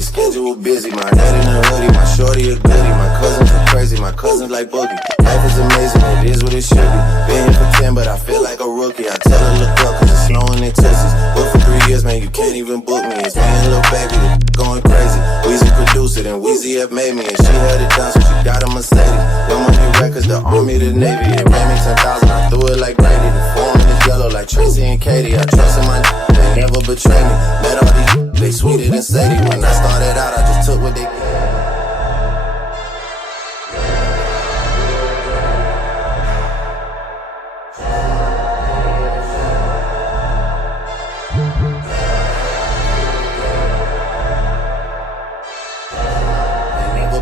the schedule busy. My dad in a hoodie, my shorty a goodie. My cousins are crazy, my cousins like boogie. Life is amazing, it is what it should be. Been here for 10, but I feel like a rookie. I tell her look up, cause it's snowing in Texas. But for 3 years, man, you can't even book me. It's me and Lil Baby, the going crazy. Weezy produced it, and Weezy have made me. And she had it done, so she got a Mercedes. Your money records, the Army, the Navy. It ran me 10,000, I threw it like Brady. The foreign is yellow like Tracy and Katie. I trust in my they never betray me. Met all these they sweeter than Sadie. When I started out, I just took what they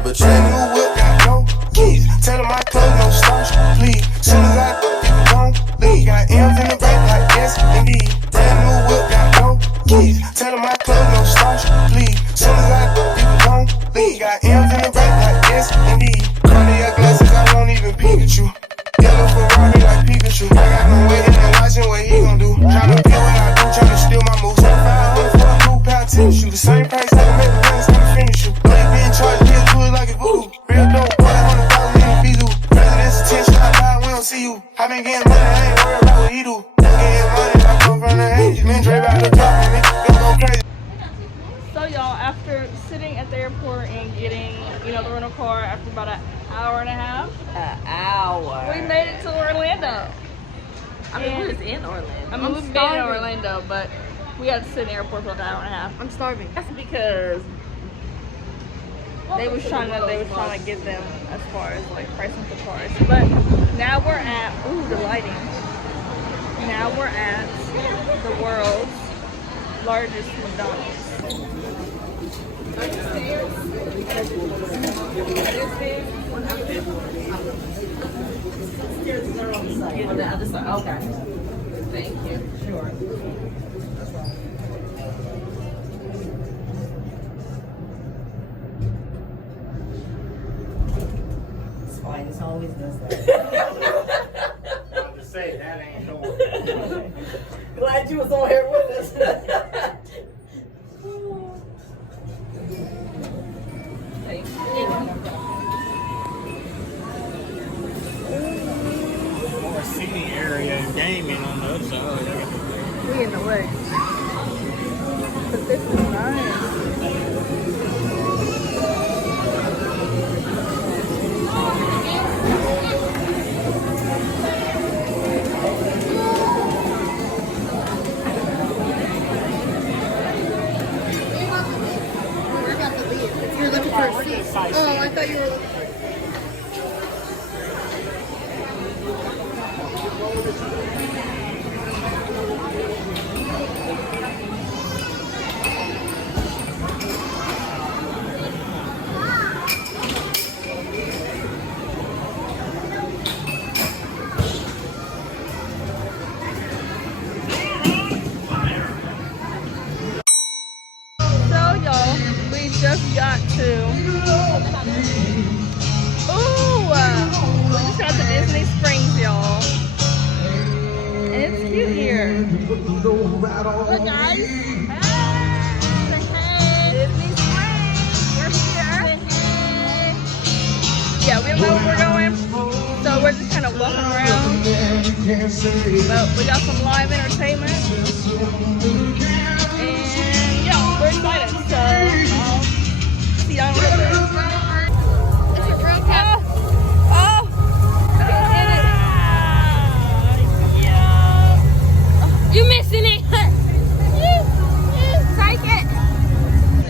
betray me. New whip got no keys. Tell him my clothes no starch, please. Soon as I go, you gon' leave. Got M's in the bank like yes, indeed. Brand new whip got no keys. Tell him my clothes no starch, please. Soon as I go, you gon' leave. Got M's in the bank like yes, indeed. Cardiac glasses, I won't even peek at you. Yellow Ferrari like Pikachu. I got no waiting and watching what he gon' do. Tryna feel what I do, tryna steal my moves. 500 for a new pair of tennis shoes. The same price that make the rings come finish you. Money being charged, he'll do it like it's voodoo. Real dope, boy, 100,000 in the Bizu. President's attention, I die, we don't see you. I been getting money, I ain't worried about what he do. Getting money, I come from the ages. Man, Dre about to drop and it go crazy. So y'all, after sitting at the airport and getting, the rental car after about an hour and a half. An hour. We made it to Orlando. I mean, we was in Orlando. I mean, we've been in Orlando, but we had to sit in the airport for an hour and a half. I'm starving. That's because they was trying to get them as far as like pricing for cars. But now we're at the lighting. Now we're at the world's largest McDonald's. On the other side. Okay. Thank you. Sure. It's fine. It's always does that. I'm just saying that ain't going. Glad you was on here with us. Thank you. More seating area and gaming on the other side. We in the way. But this is nice. We're about to leave. You're looking for a seat. Oh, I thought you were looking for just got to we just got to Disney Springs, y'all, and it's cute here. Look, guys. Hey, Disney Springs, we're here. Yeah, we don't know where we're going, so we're just kind of walking around, but we got some live entertainment, and yeah, we're excited. So see y'all in a little bit. It's a real cat. You missing it? Take it.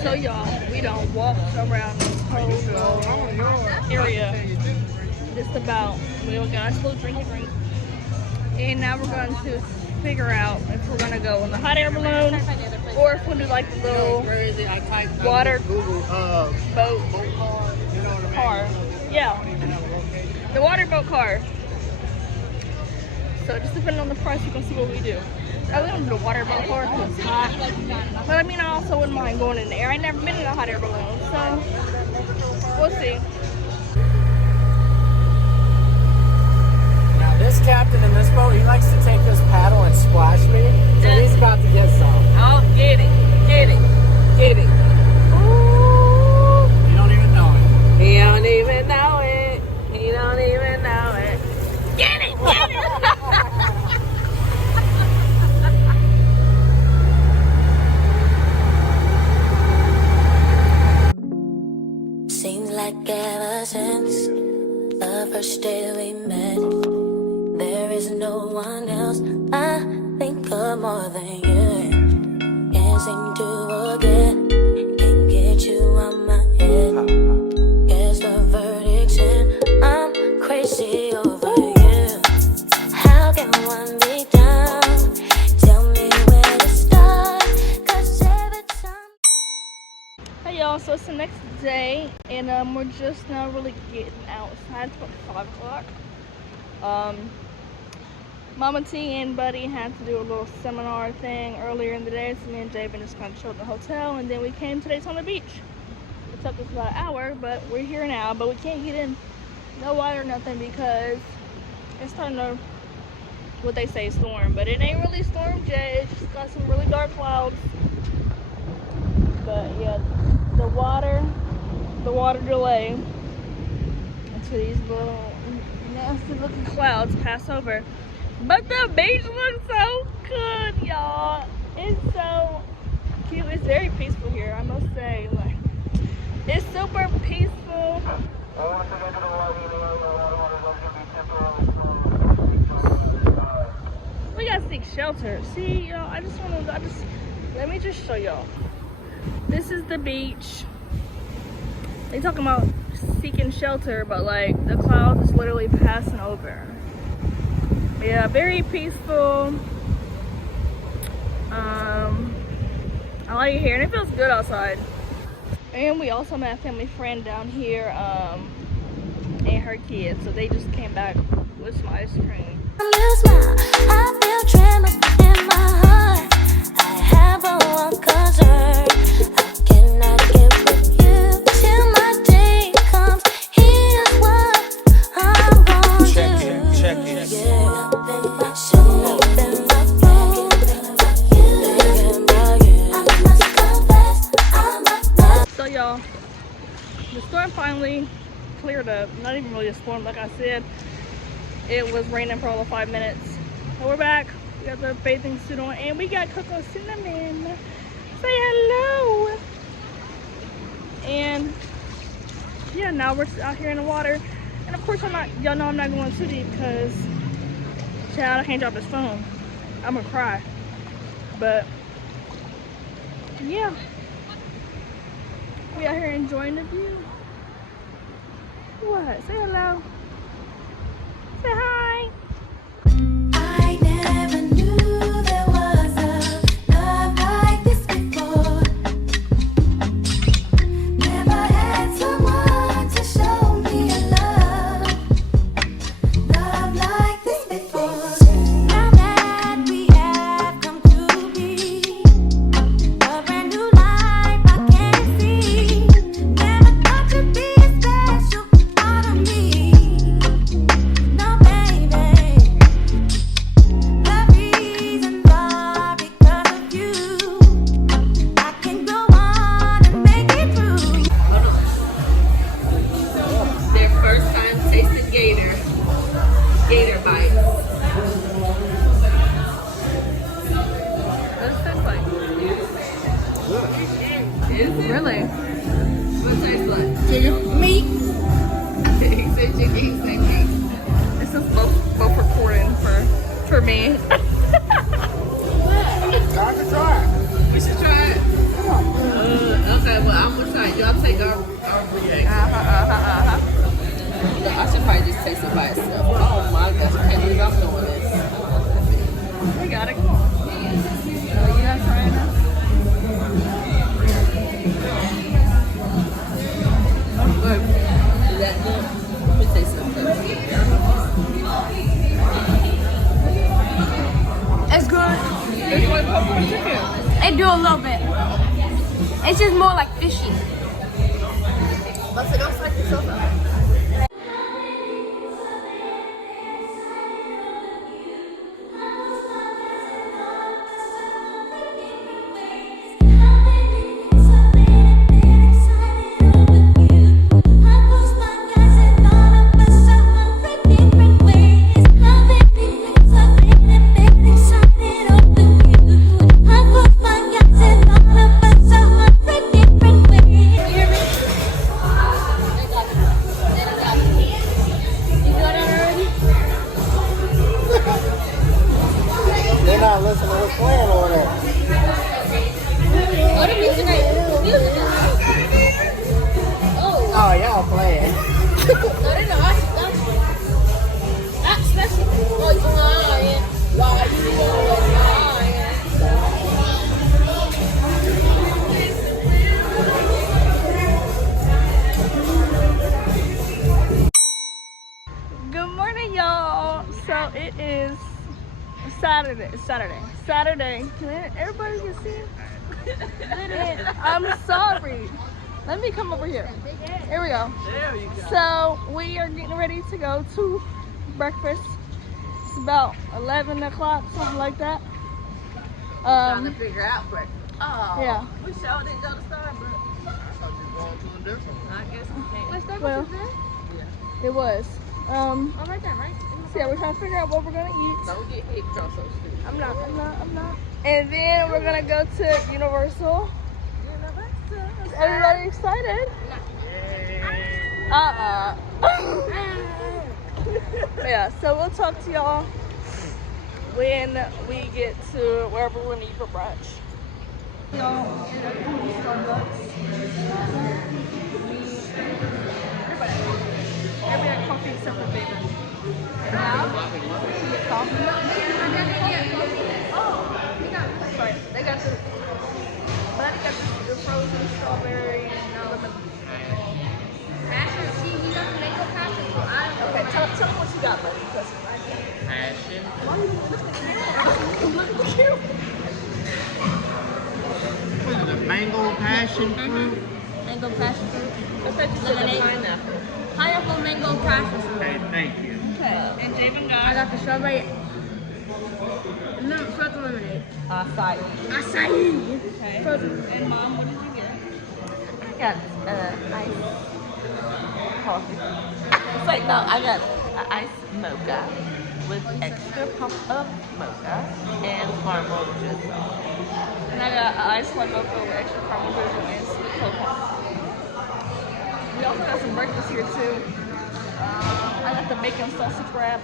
So y'all, we don't walk around this whole area. Just about. We got a little drinky drink. And now we're going to figure out if we're going to go in the hot air balloon or if we'll do like the little water boat car. Yeah, the water boat car. So just depending on the price, you can see what we do. I wouldn't do the water boat car because it's hot. But I mean, I also wouldn't mind going in the air. I've never been in a hot air balloon, so we'll see. Now this captain in this boat, he likes to take this paddle and splash me. So he's about to get some. Oh, get it. Get it. Get it. Ooh. ever since the first day we met. There is no one else I think of more than you. Can't seem to forget, can't get you out my head. Guess the verdict's in, I'm crazy over you. How can one be down? Tell me where to start, 'cause every time. Hey y'all, so it's the next day, and we're just now really getting outside. It's about 5 o'clock. Mama T and Buddy had to do a little seminar thing earlier in the day, so me and Javen just kind of chilled in the hotel, and then we came to Daytona Beach. It took us about an hour, but we're here now, but we can't get in no water or nothing because it's starting to, what they say, storm, but it ain't really storm yet. It's just got some really dark clouds. But yeah, the water delay until these little nasty looking clouds pass over. But the beach looks so good, y'all. It's so cute. It's very peaceful here, I must say. Like, it's super peaceful. We gotta seek shelter. See, y'all, let me just show y'all. This is the beach. They talking about seeking shelter, but like the clouds is literally passing over. Yeah, very peaceful. I like it here, and it feels good outside. And we also met a family friend down here, and her kids, so they just came back with some ice cream. You smile, I feel tremors in my heart. I have one concern. I cannot get with you till my day comes. Here's what I'm gonna do. Check it. So y'all, the storm finally cleared up. Not even really a storm, like I said. It was raining for all of 5 minutes. But we're back. We got the bathing suit on, and we got Coco Cinnamon. Say hello. And yeah, now we're out here in the water. And of course, y'all know I'm not going too deep because, child, I can't drop this phone. I'm gonna cry. But yeah, we out here enjoying the view. What? Say hello. Say hi. I never knew there was a love like this before. Never had someone to show me a love like this before. Now that we have come to be a brand new life, I can see. Never thought you'd be a special part of me. No, baby, the reasons are because of you. I can go on and make it through. Their first time tasting Gator bites. What does it taste like? Is it? Really? What it tastes like? Meat. He said chicken, he said meat. This is both recording for me. We should try it. Okay, well, I'm gonna try it. Y'all take our reaction. I should probably just taste it by itself. Oh my gosh, I can't believe I'm doing this. We got it. You guys trying now? Good. Is that good? Let me taste something. It's good. It's like popcorn chicken. It do a little bit. It's just more like fishy. Let's go suck yourself out. Saturday. Saturday. Everybody can see. I'm sorry. Let me come over here. Here we go. There you go. So we are getting ready to go to breakfast. It's about 11 o'clock, something like that. Trying to figure out breakfast. Oh, Yeah. we sure didn't go to Starbucks. I guess we can't. Well, it was. Oh, right there, right? So yeah, we're trying to figure out what we're gonna eat. Don't get hit across those streets. I'm not. And then we're gonna go to Universal. Is everybody excited? Yeah, so we'll talk to y'all when we get to wherever we're gonna eat for brunch. Y'all, Starbucks. Everybody had coffee except for baby. Now, we get coffee. Sorry, they got the, but they got the frozen strawberry and lemon. Passion, see, you got the mango passion, so Okay, tell me what you got, buddy. Because I can't. Passion. Why are you looking at me? Look at the camera. What is it, mango passion fruit? mango passion fruit. I thought you said Lemonade. pineapple. Pineapple mango passion fruit. Okay, thank you. Okay, and David I got got the strawberry. Frozen lemonade. acai. Acai. Okay. Frozen. And Mom, what did you get? I got iced coffee. Wait, no, I got iced mocha with extra pump of mocha and caramel drizzle. And I got an ice white mocha with extra caramel drizzle and sweet cocoa. We also got some breakfast here too. I got the bacon sausage wrap.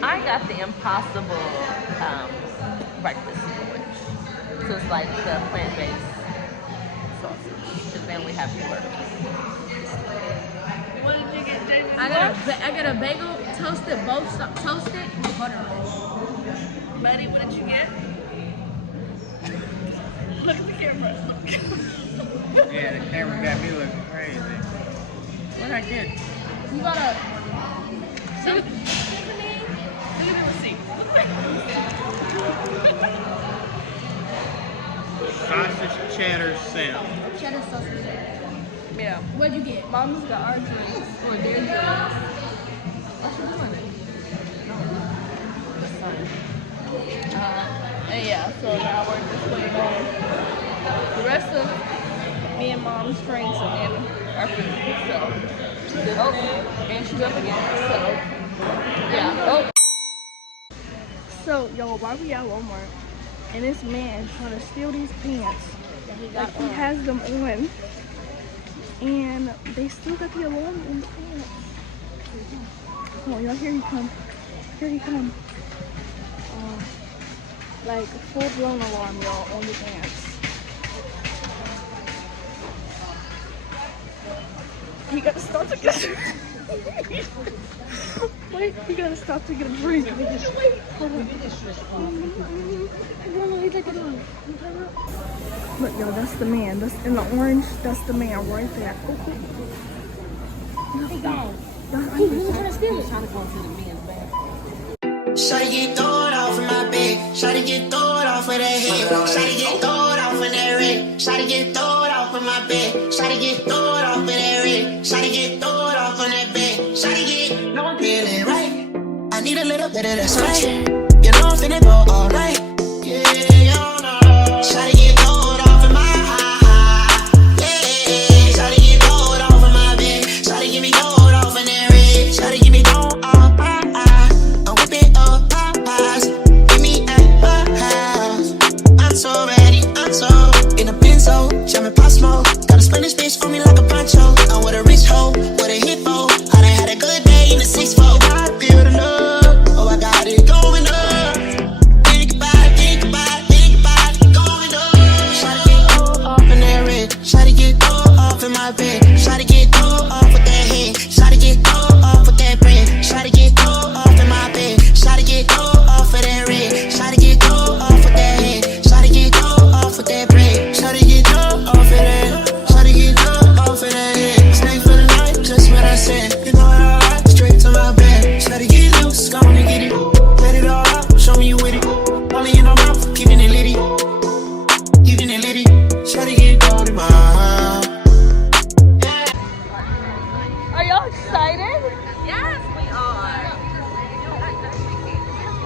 I got the Impossible breakfast sandwich. So it's like the plant-based sausage. And then we have pork. What did you get, David? I got a bagel, toasted butter roll. Buddy, what did you get? Look at the camera. Yeah, the camera got me looking crazy. What'd I get? You got a Look at the receipt. Sausage cheddar sandwich. cheddar sausage. Yeah. What'd you get? Mom's got our drinks. Or their drinks? And yeah, so now we're just waiting on the rest of me and Mom's drinks and then our food. So, oh, and she's up again. So, yeah. Oh. So, y'all, why we at Walmart? And this man trying to steal these pants. Like he has them on. And they still got the alarm in the pants. Oh, y'all, here he come. Here he come. Like full-blown alarm, y'all, on the pants. He gotta stop to get wait, he gotta stop to get a drink. Wait, hold on. Look, y'all, that's the man. That's in the orange. That's the man right there. He gone. He's really trying to steal it. Trying to go to the men's bathroom. Shawty get thrown off of my bed. Shawty get thrown off of that head. Shawty get thrown off of that red. Shawty get thrown off of my bed. Shawty get thrown off of that red. Shawty get thrown off of that bed. Shawty get no one feeling right. I need a little bit of that spice. You know I'm finna go all night. Yeah, you know. Shawty get thrown off of my high. Yeah, shawty get thrown off of my bed. Shawty give me thrown off of that red. Shawty give me thrown off. I'm whipping up Popeyes. Give me at my house. I'm so ready, I'm so in a benzo, jamming pop smoke. Got a Spanish bitch on me like a poncho. I'm with a rich hoe, with a hip hoe. I done had a good day in the 6-4. I feel the love, oh I got it going up. Think about it, think about it, think about it, going up. Shawty get thrown off in that red. Shawty get thrown off in my bed. Shawty get thrown off with that head. Shawty get thrown off with that bread. Shawty get thrown off in my bed. Shawty get thrown off of that red. Shawty get thrown off with that head. Shawty get thrown off with that bread. Shawty get thrown off of that. Shawty get thrown off. get litty. Shawty get gold in my eye. Are y'all excited? Yes, we are.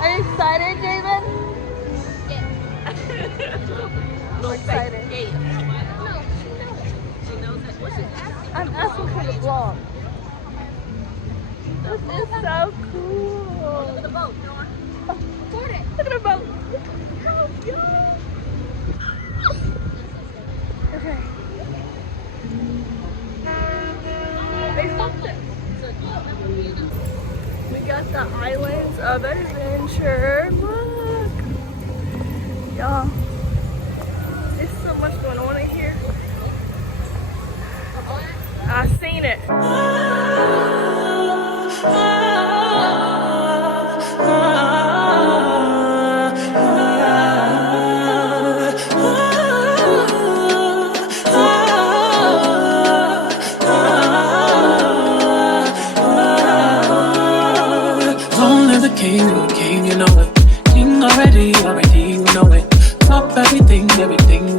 Are you excited, David? I'm excited. She knows that. What she's asking. I'm asking for the vlog. This is so cool. Look at the boat, Jorryn. Look at the boat. How young. Okay. They stopped it. We got the islands of adventure. Look. Y'all. There's so much going on in here. I seen it. Don't live the king, you know it. King already, you know it. Top everything, you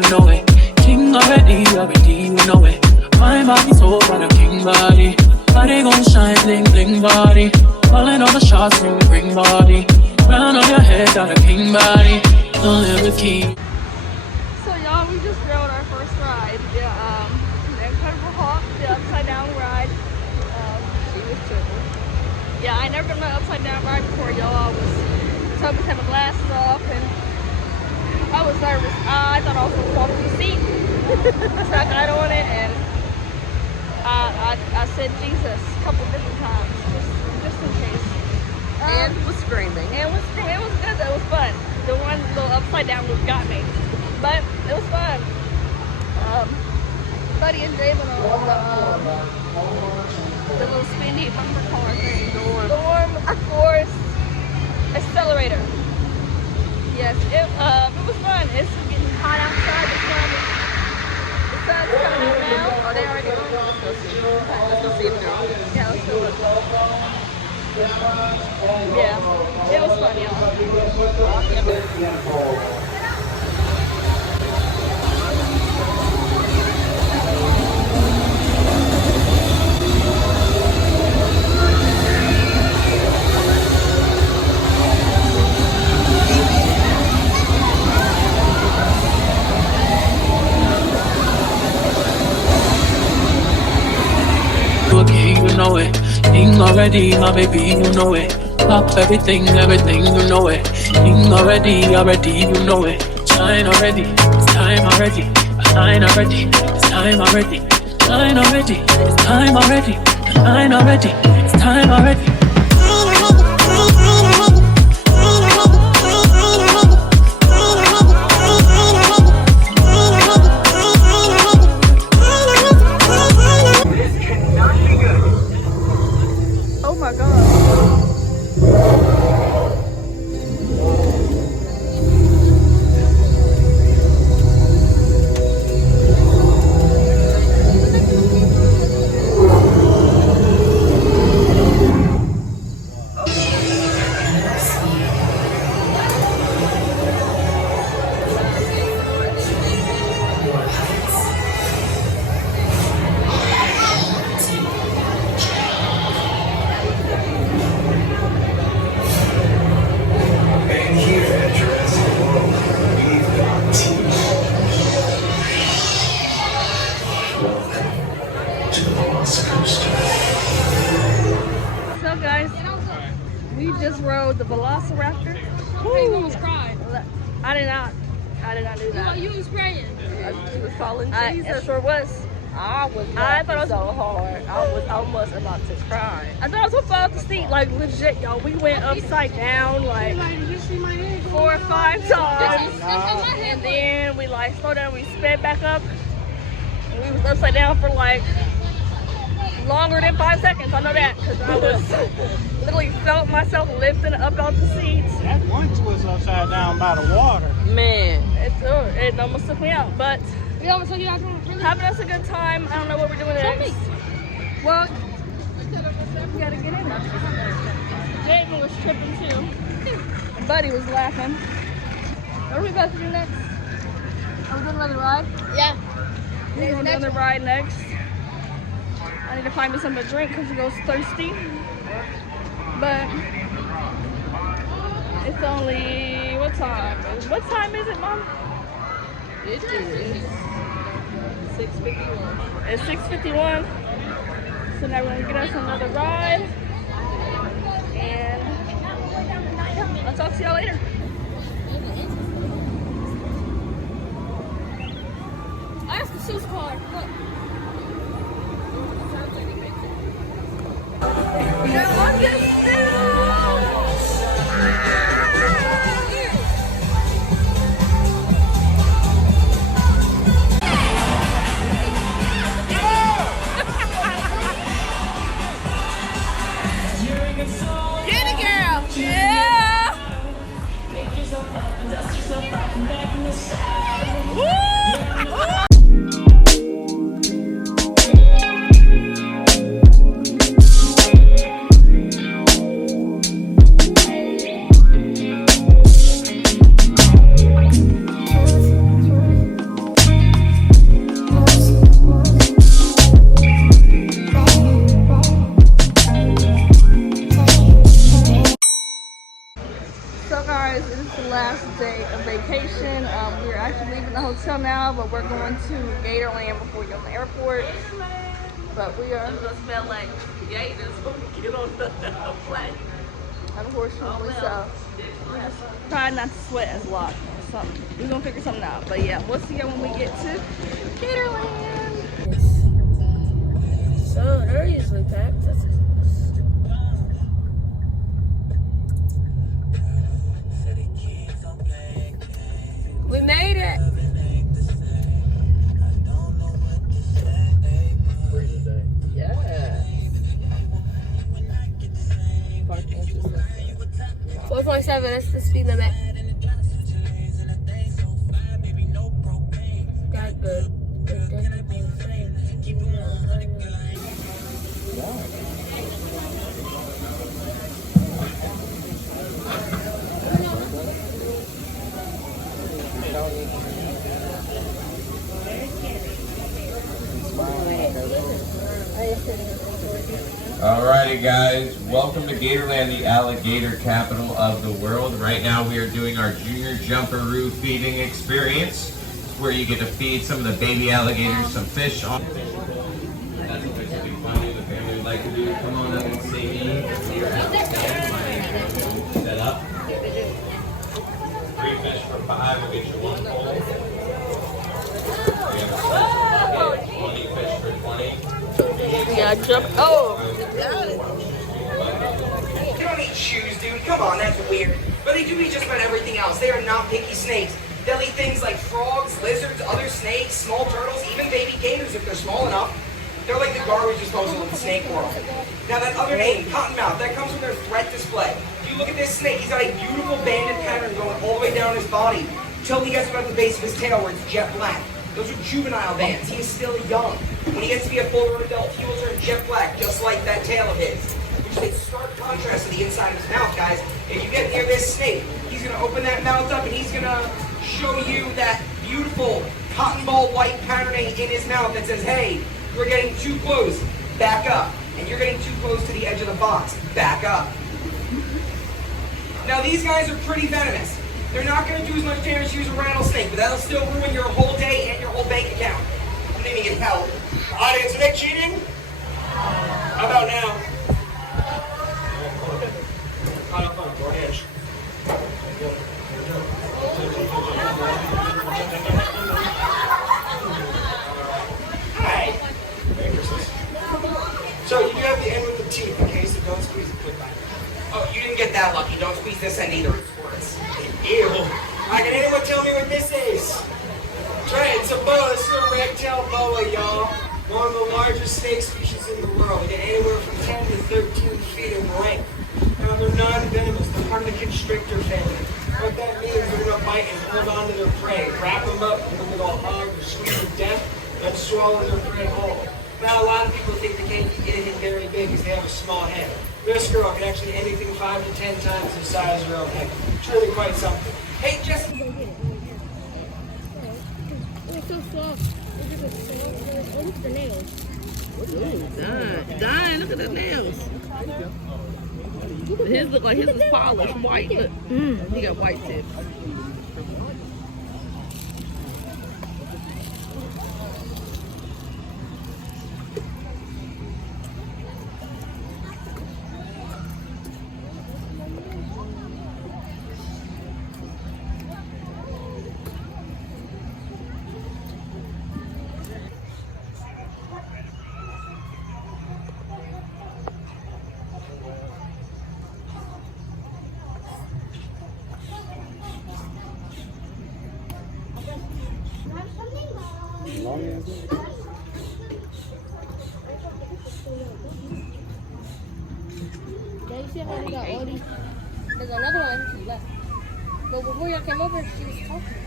know it. King already, you know it. My body so on a king body. Body gon' shine, bling bling body. Calling all the shots, ring body. Crown on your head, got a king body. Don't live the king. So y'all, we just rode our first ride. The Incredible Hawk, the upside down ride. She was tripping. Yeah, I never done my upside down ride before, y'all. I was told me to have my glasses off and I was nervous. I thought I was gonna fall off the seat. So I got on it and I said Jesus a couple different times, just in case. And was screaming. And it was good though, it was fun. The one little upside down loop got me. But it was fun. Buddy and David on the little spinny bumper car thing. Storm Force Accelerator. Yes, it was fun. It's getting hot outside. The sun's coming out now. Are they already on? Let's go see. Let's go see if they're on. Yeah, let's go look. Yeah, it was fun, y'all. You know it. King already, my baby, you know it. Pop everything, you know it. King already, you know it. Shine already, it's time already. Shine already, it's time already. Shine already, it's time already. Shine already, it's time already. Oh my God. So guys, we just rode the Velociraptor. You almost cried. I did not do that. You was praying. She was calling I Jesus. sure was. I was I thought it was so hard. I was almost about to cry. I thought I was gonna fall off the seat, like legit, y'all. We went upside down like 4 or 5 times, and then we like slowed down. We sped back up, and we was upside down for like longer than 5 seconds. I know that because I was literally felt myself lifting up out the seats. That one was upside down by the water. Man. It almost took me out, but We almost took you out from having us a good time. I don't know what we're doing next. Well, we gotta get in there. Jaden was tripping too. And Buddy was laughing. What are we about to do next? Are we doing another ride? Yeah. We're doing another ride next. I need to find me something to drink because it goes thirsty. But it's only, what time? What time is it, Mom? It is 6:51. It's 6:51. So now we're gonna get us another ride. And I'll talk to y'all later. I asked the Sue's car. Look. Get it, girl! Yeah! Woo! So guys, it is the last day of vacation. We're actually leaving the hotel now, but we're going to Gatorland before we go to the airport. But we are, It's gonna smell like gators when we get on the plane. unfortunately, so we just try not to sweat as a lot or something. We're gonna figure something out. But yeah, we'll see you when we get to Gatorland. So they're usually packed. We made it. Yeah. 4.7, that's the speed limit. That good. Alrighty guys, welcome to Gatorland, the alligator capital of the world. Right now we are doing our junior jumperoo feeding experience, where you get to feed some of the baby alligators some fish on. That's what makes it funny, the family would like to do. Come on up and see me. See your at the stand. My name's Jorryn. Set up. 3 fish for 5, we'll get you 1 pole. We have a bucket, 20 fish for 20. Yeah, jump. Oh! They don't eat shoes, dude. Come on, that's weird. But they do eat just about everything else. They are not picky snakes. They'll eat things like frogs, lizards, other snakes, small turtles, even baby gators if they're small enough. They're like the garbage disposal of the snake world. Now that other name, cottonmouth, that comes from their threat display. If you look at this snake, he's got a beautiful banded pattern going all the way down his body until he gets about the base of his tail where it's jet black. Those are juvenile bands. He is still young. When he gets to be a full-grown adult, he will turn jet black, just like that tail of his. Which is a stark contrast to the inside of his mouth, guys. If you get near this snake, he's going to open that mouth up and he's going to show you that beautiful cotton ball white patterning in his mouth that says, hey, you're getting too close, back up. And you're getting too close to the edge of the box, back up. Now these guys are pretty venomous. They're not going to do as much damage to you as a rattlesnake, but that'll still ruin your whole day and your whole bank account. I'm naming it hell. Audience, are they cheating? How about now? Hi. So you do have the end with the teeth, okay? So don't squeeze it quick. Oh, you didn't get that lucky. Don't squeeze this end either. It squirts. Ew. Can anyone tell me what this is? That's right, it's a boa. This is a red-tailed boa, y'all. One of the largest snake species in the world. They get anywhere from 10 to 13 feet in length. Now, they're non-venomous. They're part of the constrictor family. What that means is they're going to bite and hold on to their prey. Wrap them up, give them a little hug, or squeeze to death, and swallow their prey whole. Now, a lot of people think they can't get anything very big because they have a small head. This girl can actually eat anything 5 to 10 times the size of her own head. It's really quite something. Hey, Jessica. It's so soft. Look at the oh, look at the nails. Dying, look at the nails. His look like his is polished, white. Look. He got white tips. They see how they got all these. There's another one she left. But before y'all came over, she was talking.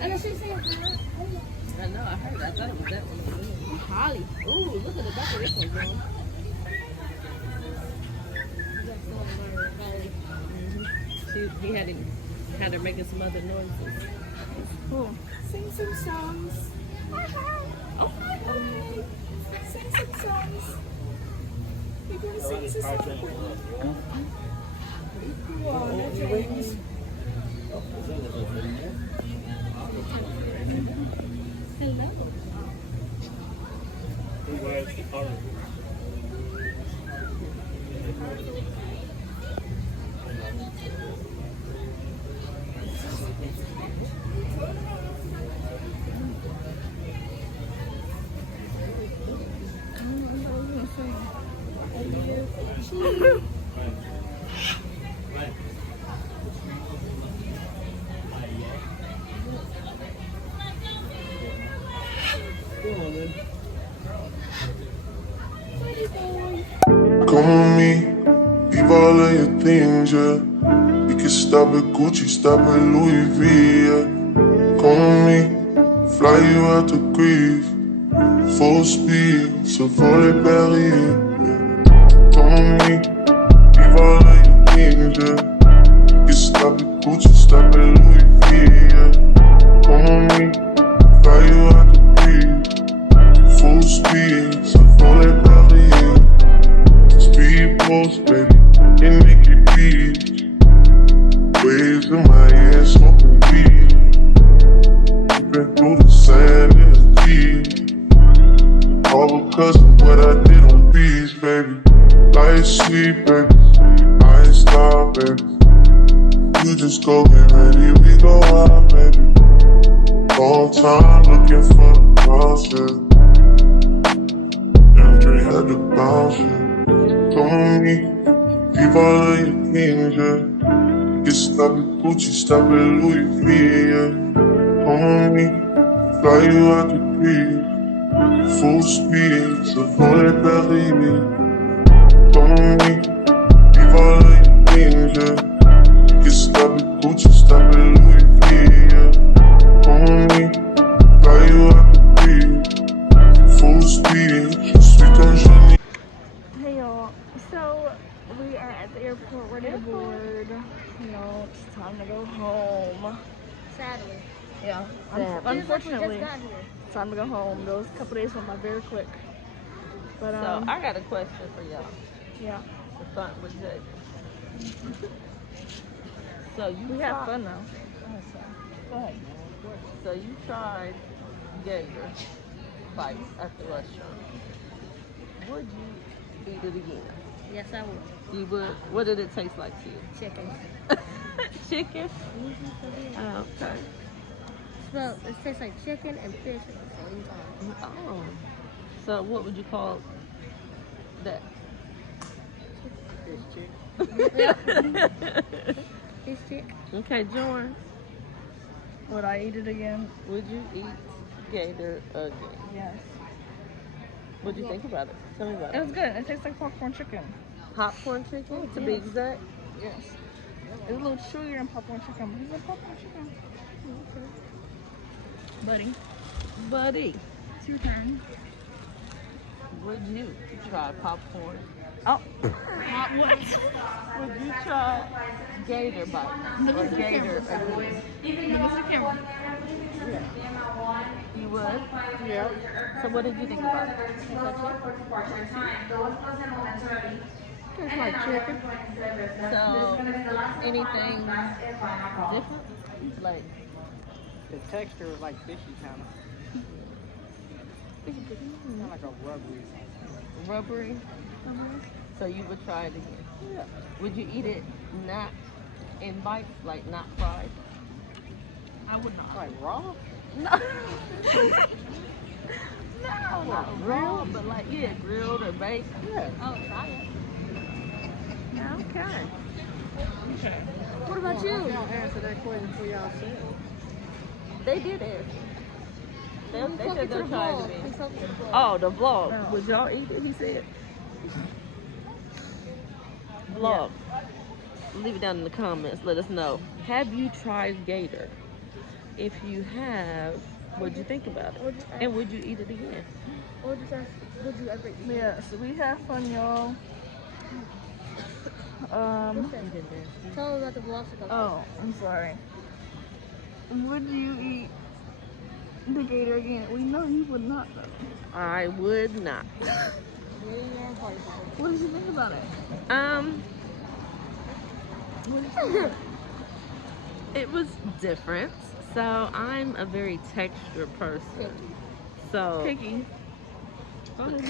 I know she was saying hi. I know, I heard that. I thought it was that one. Holly. Ooh, look at the back of this one, girl. He had her making some other noises. Cool. Sing some songs. Oh, sing some songs. You're gonna sing some songs. Hello. Come with me, leave all of your things, yeah. We can stop at Gucci, stop at Louis V, yeah. Come with me, fly you out to Greece, full speed, so volley Paris, yeah. Come with me, leave all of your things, yeah. We can stop at Gucci, stop at Louis V, yeah. Come with me, fly you out to Greece, full speed, so volley Paris, yeah. Speed post, baby, in Nikki Beach. Waves in my hand, smoking weed. Been through the sand in the G. All because of what I did on beats, baby. Life sweet, baby. I ain't stop, baby. You just go get ready, we go out, baby. Long time looking for the process. Andre had to bounce, yeah. Come with me, leave all of your things, yeah. Get stop at Gucci, stop at Louis V, yeah. Come with me, fly you out to Greece, full speed, so volley Paris, yeah. Come with me, leave all of your things, yeah. Get stop at Gucci, stop at Louis V, yeah. Come with me, fly you out to Greece, full speed, je suis ton génie. Hey y'all, so we are at the airport ready to board. You know, it's time to go home. Sadly. Yeah, Unfortunately. unfortunately, it's time to go home. Those couple days went by very quick. But So I got a question for y'all. yeah, To start with Jay. So we had fun though. Go ahead. So you tried Gator bites at the restaurant. Would you eat it again? Yes, I would. You would. What did it taste like to you? Chicken. Chicken. Oh, okay. Well, it tastes like chicken and fish at the same time. Oh. So what would you call that? Fish chick. Okay, Jorryn. Would I eat it again? Would you eat Gator again? Yes. What'd you think about it? Tell me about It it. was good. It tastes like popcorn chicken. Popcorn chicken, to be yes. exact. Yes. It's a little chewier than popcorn chicken, but it's like popcorn chicken. Buddy, Buddy, it's your turn. would you try popcorn? Oh, what? Would you try Gator bites or Gator again? Give us the camera. You would? Yeah. So what did you think about it? Tastes like chicken. So anything different? Like The texture is like fishy kind of. Kind of like a rubbery. rubbery? So you would try it again? Yeah. Would you eat it not in bites, like not fried? I would not. Like raw? No. No, not raw, but like, yeah, grilled or baked. Yeah. Oh, try it. Okay. Okay. What about you? Y'all answer that question for yourself. They did it. They said they'll try it again. He's talking to the vlog. Oh, the vlog. Would y'all eat it? He said. Vlog. Leave it down in the comments. Let us know. Have you tried Gator? If you have, what'd you think about it? And would you eat it again? Or just ask, would you ever eat? Yeah, so we have fun, y'all. Tell them about the vlog. Oh, I'm sorry. Would you eat the Gator again? We know you would not, though. I would not. What did you think about it? It was different. So I'm a very texture person. So Picky.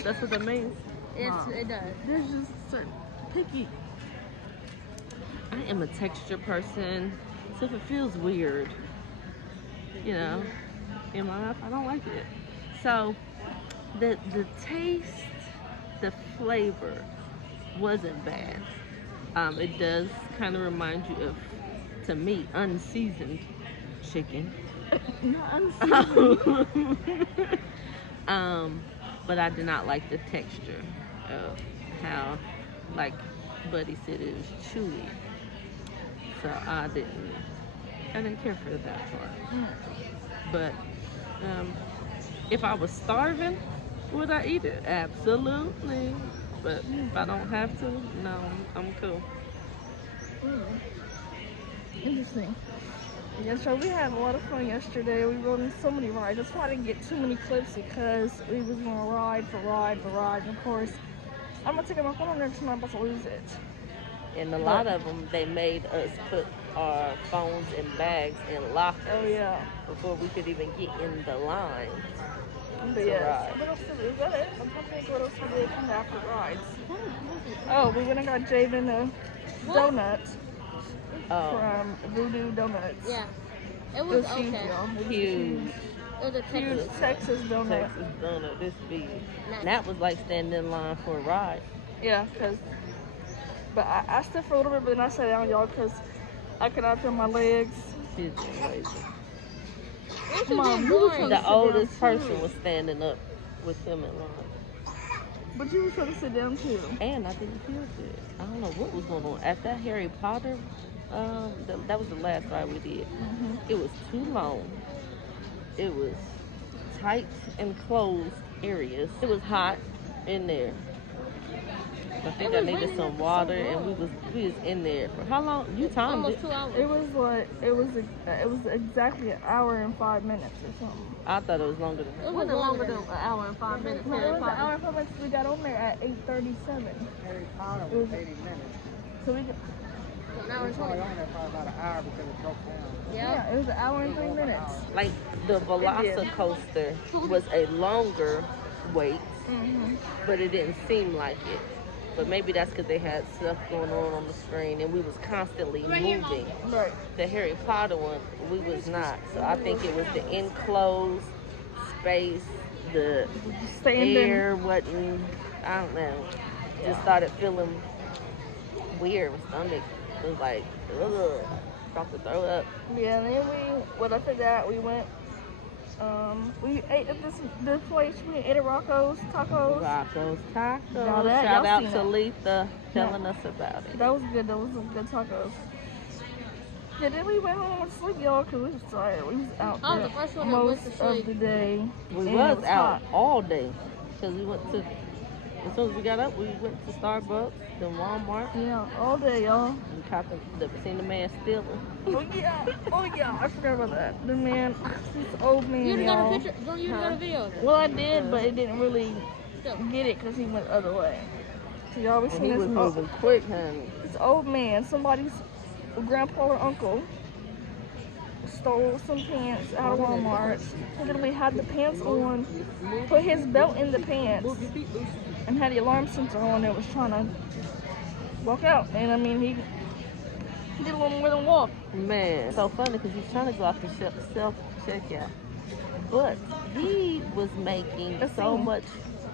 that's what that means. It does. There's just certain picky. I am a texture person. So if it feels weird, you know, in my mouth, I don't like it. So the taste, the flavor wasn't bad. It does kind of remind you of, to me, unseasoned chicken. But I did not like the texture of how, like Buddy said, it was chewy. So I didn't care for that part. But if I was starving, would I eat it? Absolutely. But if I don't have to, no, I'm cool. Interesting. Yeah, so we had a lot of fun yesterday. We rode on so many rides. That's why I didn't get too many clips because we was gonna ride for ride. And of course, I'm gonna take my phone next time I'm about to lose it. And a lot of them, they made us put our phones in bags and lockers. Oh yeah. Before we could even get in the line. But yeah. What else did we, is that it? I'm trying to think what else we did after rides. Oh, we went and got Javen a donut from Voodoo Donuts. Yeah. It was huge, okay. y'all. It was Huge. It was a Huge Texas donut. Texas donut, this big. And that was like standing in line for a ride. Yeah, but I stood for a little bit, but then I sat down, y'all, because I could not feel my legs. She's crazy. Mom, The oldest person was standing up with him in line. But you were trying to sit down too. And I didn't feel good. I don't know what was going on. After that Harry Potter, that was the last ride we did. It was too long. It was tight and closed areas. It was hot in there. I think I needed some water, and we was in there for how long? You timed almost it. 2 hours. It was like it was exactly an hour and 5 minutes or something. I thought it was longer than that. It wasn't longer than an hour and 5 minutes. No, it was an hour and 5 minutes. We got on there at 8:37. Harry Potter was 80 minutes. So we got An hour and 20. Only on there for about an hour because it broke down. Yeah. it was an hour and 3 minutes. Like the Velocicoaster was a longer wait, but it didn't seem like it. But maybe that's because they had stuff going on the screen and we was constantly moving. Right. The Harry Potter one, we was not. So I think it was the enclosed space, the air wasn't, I don't know. Just started feeling weird. My stomach was like, ugh, about to throw up. Yeah, and then after that, we went, we ate at this place, we ate at Rocco's Tacos. Rocco's Tacos. Now Shout out y'all to seen Letha telling us about it. That was good, that was some good tacos. Yeah, then we went home and sleep, y'all, because we was tired. We was out I was there the first one that went most to of sleep. the day. We and was it out hot. all day because we went to As soon as we got up, we went to Starbucks, then Walmart. Yeah, all day, y'all. And caught seen the man stealing. Oh yeah, I forgot about that. The man, this old man, You already got y'all. a picture? Don't you got a video of it? Well, I did, but it didn't really get it because he went the other way. So y'all be seeing He was moving quick, honey. This old man, somebody's grandpa or uncle, stole some pants out of Walmart. He literally had the pants on, put his belt in the pants, and had the alarm sensor on that was trying to walk out. And I mean, he did a little more than walk. Man, so funny because he's trying to go off the self-checkout. But he was making so much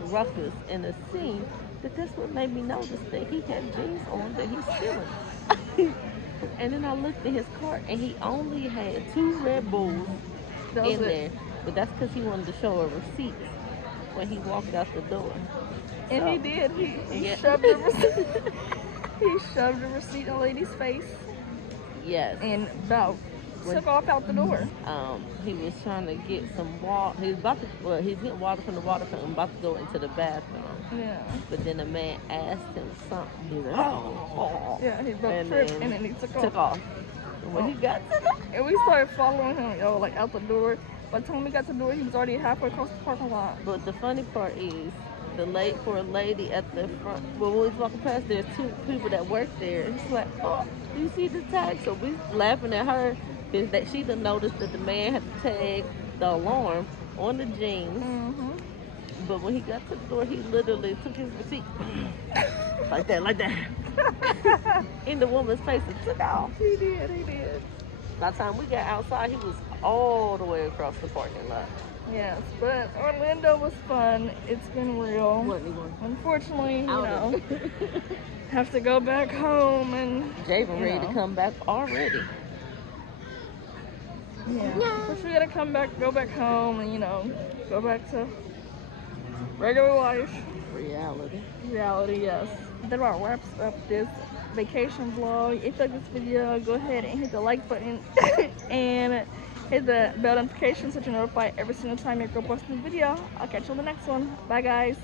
ruckus in the scene that's what made me notice that he had jeans on that he's stealing. And then I looked at his cart and he only had 2 Red Bulls in there. But that's because he wanted to show a receipt when he walked out the door. And so, he did. He shoved the receipt. He shoved the receipt in a lady's face. Yes. And took off out the door. He was trying to get some water. He's getting water from the water fountain, about to go into the bathroom. Yeah. But then the man asked him something. He was like, oh. Yeah, he broke trip and then he took off. And when he got to and we started following him, like out the door. By the time we got to the door, he was already halfway across the parking lot. But the funny part is, for a lady at the front, when we was walking past, there's 2 people that work there. And she's like, oh, do you see the tag? So we laughing at her because that she done noticed that the man had to tag the alarm on the jeans. Mm-hmm. But when he got to the door, he literally took his receipt like that, in the woman's face and took off. He did. By the time we got outside, he was all the way across the parking lot. Yes, but Orlando was fun. It's been real. Unfortunately, have to go back home and Javen ready to come back already. Yeah. First we gotta go back home and go back to regular life. Reality, yes. That about wraps up this vacation vlog. If you like this video, go ahead and hit the like button and hit the bell notification so you're notified every single time your girl posts a new video. I'll catch you on the next one. Bye guys.